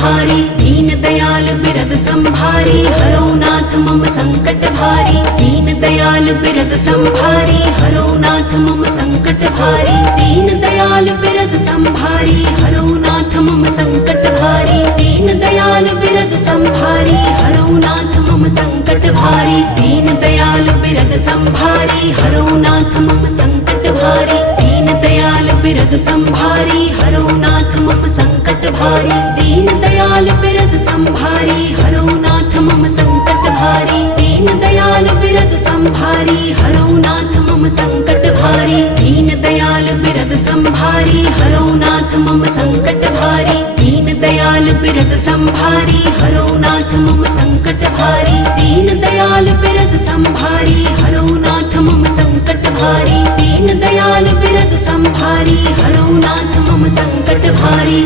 भारी। दीन दयाल बिरद संभारी हरो नाथ मम संकट भारी। दीन दयाल बिरद संभारी हरो नाथ मम संकट भारी। दीन दयाल बिरद संभारी हरो नाथ मम संकट भारी। दीन दयाल बिरद संभारी हरो नाथ मम संकट भारी। दीन दयाल बिरद संभारी हरो नाथ मम संकट भारी। दीन दयाल बिरद संभारी हरो नाथ मम संकट भारी। दीन दयाल बिरद संभारी हरो नाथ मम संकट भारी। दीन दयाल बिरद संभारी हरो नाथ मम संकट भारी। दीन दयाल बिरद संभारी हरो नाथ मम संकट भारी। दीन दयाल बिरद संभारी हरो नाथ मम संकट भारी। दीन दयाल बिरद संभारी हरो नाथ मम संकट भारी। दीन दयाल बिरद संभारी हरो नाथ मम संकट भारी। दीन दयाल बिरद संभारी हरो नाथ मम संकट भारी।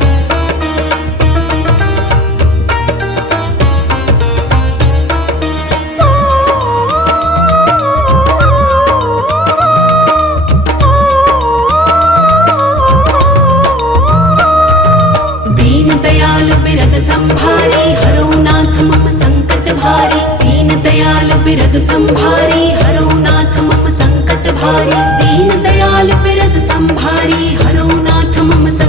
दीन दयाल बिरद संभारी हरो नाथ मम संकट भारी। दीन दयाल बिरद संभारी हरो नाथ मम संकट भारी। दीन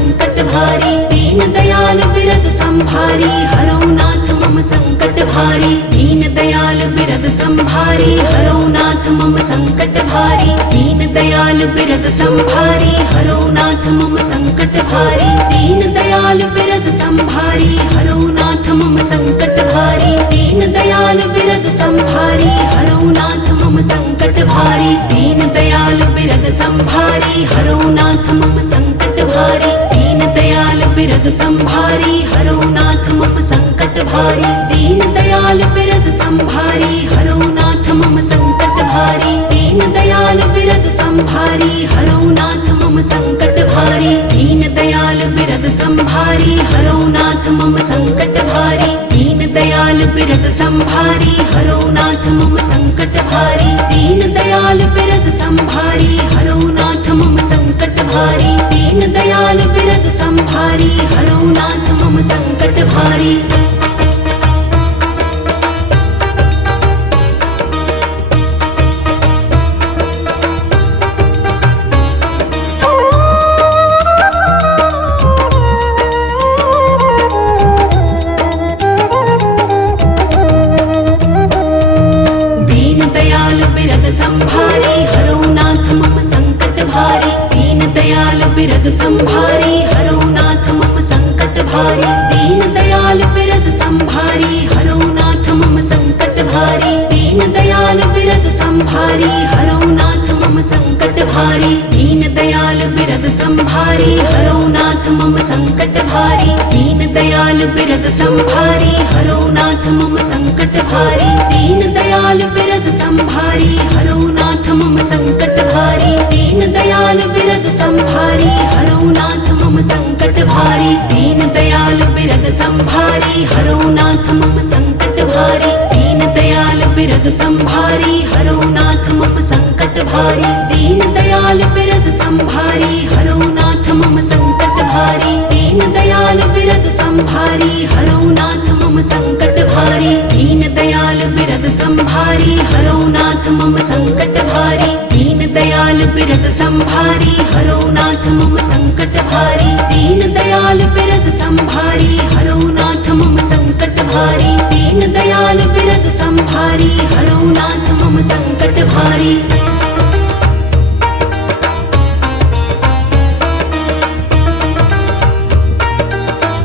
दयाल बिरद संभारी हरो नाथ मम संकट भारी। दीन दयाल बिरद संभारी हरो नाथ मम संकट भारी। दीन दयाल बिरद संभारी हरो नाथ मम संकट भारी। दीन दयाल बिरद संभारी हरो नाथ मम संकट भारी। दीन दयाल बिरद संभारी हरो नाथ मम संकट भारी। दीन दयाल बिरद संभारी हरो नाथ मम संकट भारी। दीन दयाल बिरद संभारी हरो नाथ मम संकट भारी। दीन दयाल बिरद संभारी हरो नाथ मम संकट भारी। दीन दयाल बिरद संभारी हरो नाथ मम संकट भारी। दीन दयाल बिरद संभारी हरो नाथ मम संकट भारी। दीन दयाल बिरद संभारी हरो नाथ मम संकट भारी। दीन दयाल बिरद संभारी हरो नाथ मम संकट भारी। दीन दयाल बिरद संभारी हरो नाथ मम संकट भारी। संभारी हरो नाथ मम संकट भारी। दीन दयाल बिरद संभारी हरो नाथ मम संकट भारी। दीन दयाल बिरद संभारी हरो नाथ मम संकट भारी। दीन दयाल बिरद संभारी हरो नाथ मम संकट भारी। दीन दयाल बिरद संभारी हरो नाथ मम संकट भारी। दीन दयाल बिरद संभारी हरो नाथ मम संकट भारी। दीन दयाल बिरद संभारी हरो नाथ मम संकट भारी। दीन दयाल बिरद संभारी हरो नाथ मम संकट भारी। दीन दयाल बिरद संभारी हरो नाथ मम संकट भारी। दीन दयाल बिरद संभारी हरो नाथ मम संकट भारी। दीन दयाल बिरद संभारी हरो नाथ मम संकट भारी। दीन दयाल बिरद संभारी हरो नाथ मम संकट भारी। दीन दयाल बिरद संभारी हरो नाथ मम संकट भारी। दीन दयाल बिरद संभारी हरो नाथ मम संकट भारी। दीन दयाल बिरद संभारी हरो नाथ मम संकट भारी। दीन दयाल बिरद संभारी हरो नाथ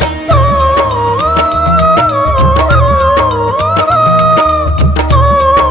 मम संकट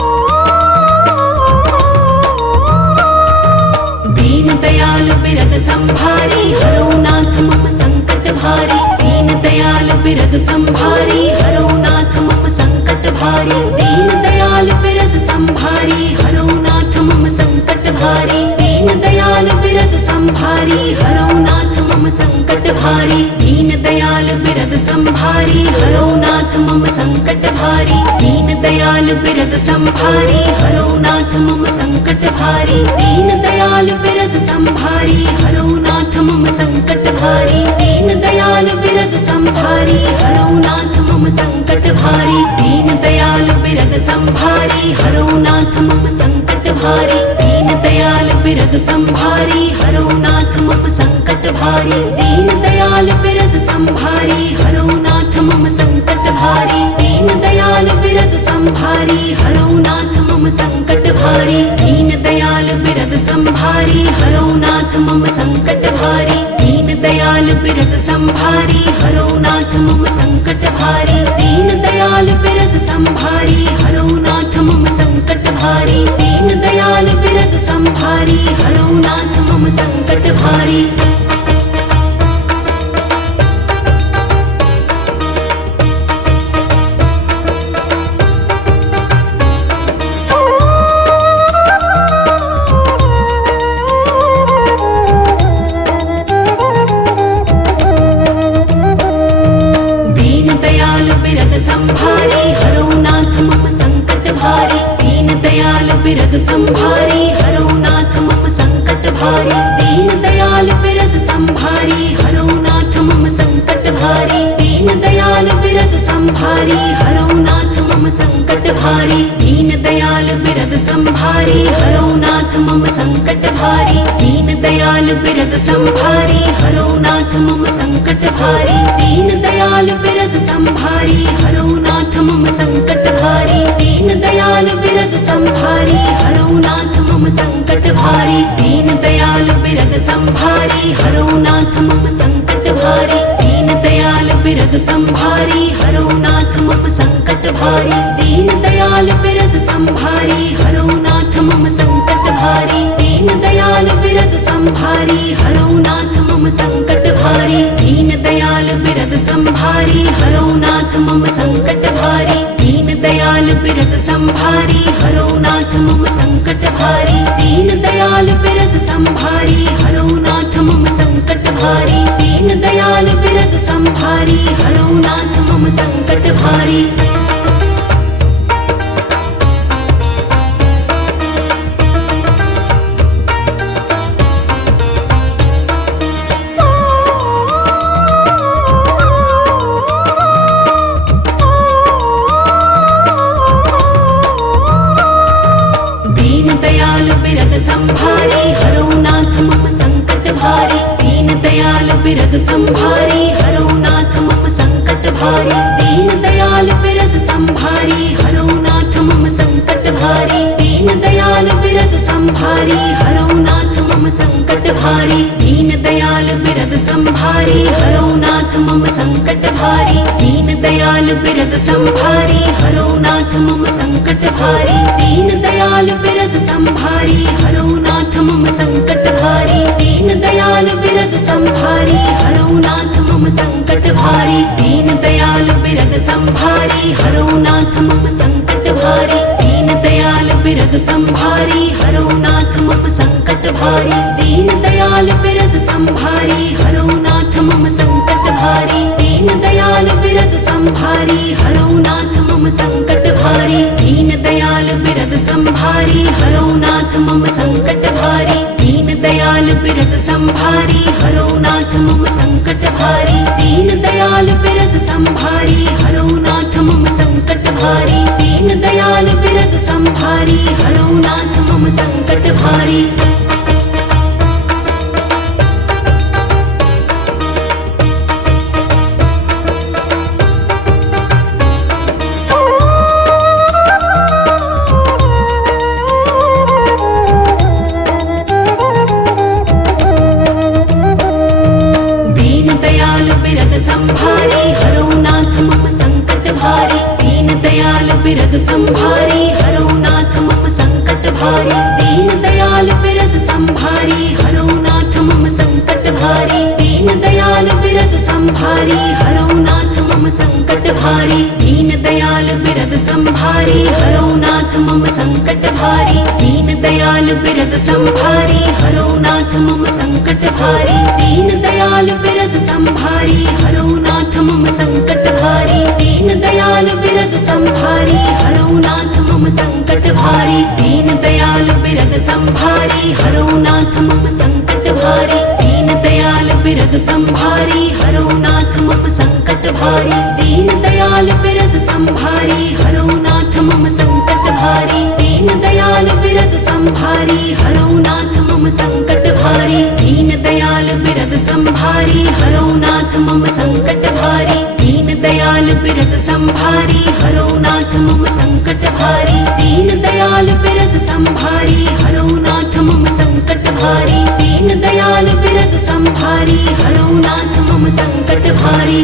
भारी। दीन दयाल बिरद संभारी हरो नाथ मम संकट भारी। दीन दयाल बिरद संभारी हरो नाथ मम संकट भारी। दीन दयाल बिरद संभारी हरो नाथ मम संकट भारी। दीन दयाल बिरद संभारी हरो नाथ मम संकट भारी। दीन दयाल बिरद संभारी हरो नाथ मम संकट भारी। दीन दयाल बिरद संभारी हरो नाथ मम संकट भारी। दीन दयाल बिरद संभारी संभारी हरो नाथ मम संकट भारी। दीन दयाल बिरद संभारी हरो नाथ मम संकट भारी। दीन दयाल बिरद संभारी हरो नाथ मम संकट भारी। दीन दयाल बिरद संभारी हरो नाथ मम संकट भारी। दीन दयाल बिरद संभारी हरो नाथ मम संकट भारी। दीन दयाल बिरद संभारी हरो नाथ मम संकट भारी। दीन दयाल बिरद संभारी हरो नाथ मम संकट भारी। संभारी हरो नाथ मम संकट भारी। दीन दयाल बिरद संभारी हरो नाथ मम संकट भारी। दीन दयाल बिरद संभारी हरो नाथ मम संकट भारी। दीन दयाल बिरद संभारी हरो नाथ मम संकट भारी। दीन दयाल बिरद संभारी हरो नाथ मम संकट भारी। दीन दयाल बिरद संभारी हरो नाथ मम संकट भारी। दीन दयाल बिरद संभारी हरो नाथ मम संकट भारी। दीन दयाल बिरद संभारी हरो नाथ मम संकट भारी। दीन दयाल बिरद संभारी हरो नाथ मम संकट भारी। दीन दयाल बिरद संभारी हरो नाथ मम संकट भारी। दीन दयाल बिरद संभारी हरो नाथ मम संकट भारी। दीन दयाल बिरद संभारी हरो नाथ मम संकट भारी। दीन दयाल बिरद संभारी हरो नाथ मम संकट भारी। दीन दयाल बिरद संभारी हरो नाथ मम संकट भारी। दीन दयाल बिरद संभारी हरो नाथ मम संकट भारी। दीन दयाल बिरद संभारी हरो नाथ मम संकट भारी। दयाल बिरद संभारी हरो नाथ मम संकट भारी। दीन दयाल बिरद संभारी हरो नाथ मम संकट भारी। दीन दयाल बिरद संभारी हरो नाथ मम संकट भारी। दीन दयाल बिरद संभारी हरो नाथ मम संकट भारी। दीन दयाल बिरद संभारी हरो नाथ मम संकट भारी। दीन दयाल बिरद संभारी हरो नाथ मम संकट भारी। दीन दयाल बिरद संभारी हरो नाथ मम संकट भारी। दीन दयाल बिरद संभारी हरो नाथ मम संकट भारी। दीन दयाल बिरद संभारी हरो नाथ मम संकट भारी। दीन दयाल बिरद संभारी हरो नाथ मम संकट भारी। दीन दयाल बिरद संभारी हरो नाथ मम संकट भारी। दीन दयाल बिरद संभारी हरो नाथ मम संकट भारी। दीन दयाल बिरद संभारी हरो नाथ मम संकट भारी। दीन दयाल बिरद संभारी हरो नाथ मम संकट भारी। दीन दयाल बिरद संभारी हरो नाथ मम संकट भारी। दीन दयाल बिरद संभारी हरो नाथ मम संकट भारी। संभारी हरो नाथ मम संकट भारी। दीन दयाल बिरद संभारी हरो नाथ मम संकट भारी। दीन दयाल बिरद संभारी हरो नाथ मम संकट भारी। दीन दयाल बिरद संभारी हरो नाथ मम संकट भारी। दीन दयाल बिरद संभारी हरो नाथ मम संकट भारी। दीन दयाल बिरद संभारी हरो नाथ मम संकट भारी। दीन दयाल बिरद संभारी हरो नाथ मम संकट भारी। दीन दयाल बिरद संभारी हरो नाथ मम संकट भारी। दीन दयाल बिरद संभारी हरो नाथ मम संकट भारी। दीन दयाल बिरद संभारी हरो नाथ मम संकट भारी। दीन दयाल बिरद संभारी हरो नाथ मम संकट भारी। दीन दयाल बिरद संभारी हरो नाथ मम संकट बिरद संभारी हरो नाथ मम संकट भारी। दीन दयाल बिरद संभारी हरो नाथ मम संकट भारी। दीन दयाल बिरद संभारी हरो नाथ मम संकट भारी। दीन दयाल बिरद संभारी हरो नाथ मम संकट भारी।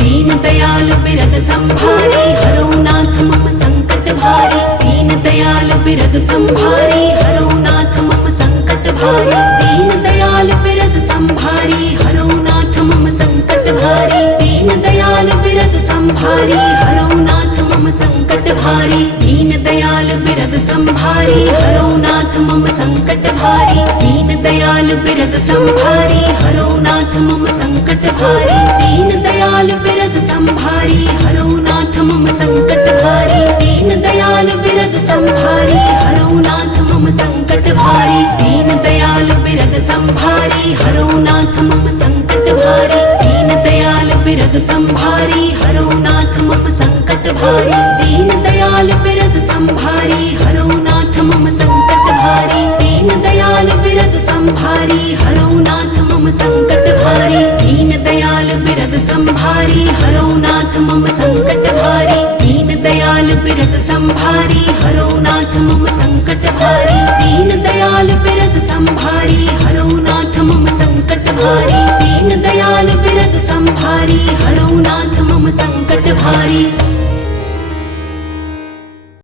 दीन दयाल बिरद संभारी हरो नाथ मम संकट भारी। दीन दयाल बिरद संभारी हरो नाथ मम संकट भारी। दीन दयाल बिरद संभारी हरो नाथ मम संकट भारी। दीन दयाल बिरद संभारी हरो नाथ मम संकट भारी। दीन दयाल बिरद संभारी हरो नाथ मम संकट भारी। दीन दयाल बिरद संभारी हरो नाथ मम संकट भारी। दीन दयाल बिरद संभारी हरो नाथ मम संकट भारी। दीन दयाल बिरद संभारी हरो नाथ मम संकट भारी। दीन दयाल बिरद संभारी हरो नाथ मम संकट भारी। दीन दयाल बिरद संभारी हरो नाथ मम संकट भारी। दीन दयाल बिरद संभारी हरो नाथ मम संकट भारी। दीन दयाल बिरद संभारी हरो नाथ मम संकट भारी। दीन दयाल बिरद संभारी हरो नाथ मम संकट भारी। दीन दयाल बिरद संभारी हरो नाथ मम